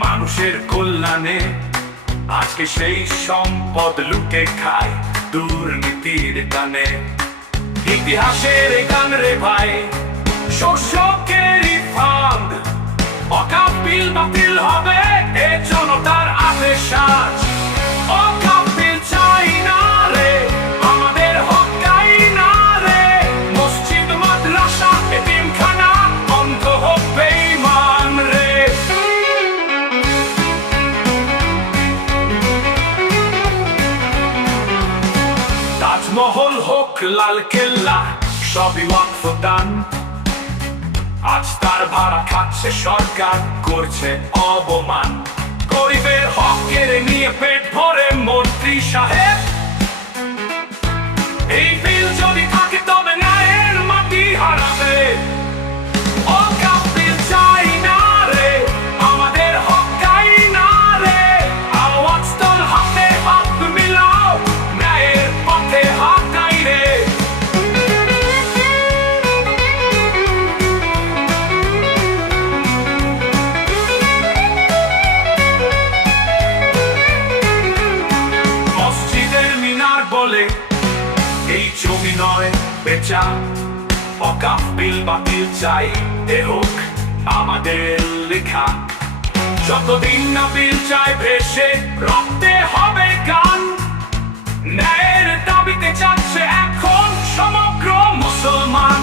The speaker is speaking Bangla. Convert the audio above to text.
মানুষের কল্যাণে আজকে সেই সম্পদ লুটে খায় দুর্নীতির টানে। ইতিহাসের গান রে ভাই, শোষকেরই ফাঁদ। ওয়াকফ বিল বাতিল হবে, এ জনতার আদেশ আজ। ওয়াকফ বিল চাই না রে, আমাদের হক চাই না রে। মসজিদ মাদ্রাসা এতিমখানা বন্ধ হোক বেঈমান রে। তাজমহল হোক লাল কেল্লা, সবই ওয়াকফ দান। আজ তার ভাড়া খাচ্ছে সরকার, করছে অবমান। গরিবের হক কেড়ে নিয়ে পেট ভরে মন্ত্রী সাহেব। এই বিল যদি থাকে তবে ন্যায়ের মাটি হারাবে। ওয়াকফ বিল চাই না রে, আমাদের হক চাই না রে। আওয়াজ তোল, হাতে হাত মিলাও, ন্যায়ের পথে হাঁটাই রে। বলে এই জমি নয় বেচা, ওয়াকফ বিল বাতিল চাই, এ হোক আমাদের লেখা। যতদিন না বিল চাই ভেসে রক্তে হবে গান। ন্যায়ের দাবিতে যাচ্ছে এখন সমগ্র মুসলমান।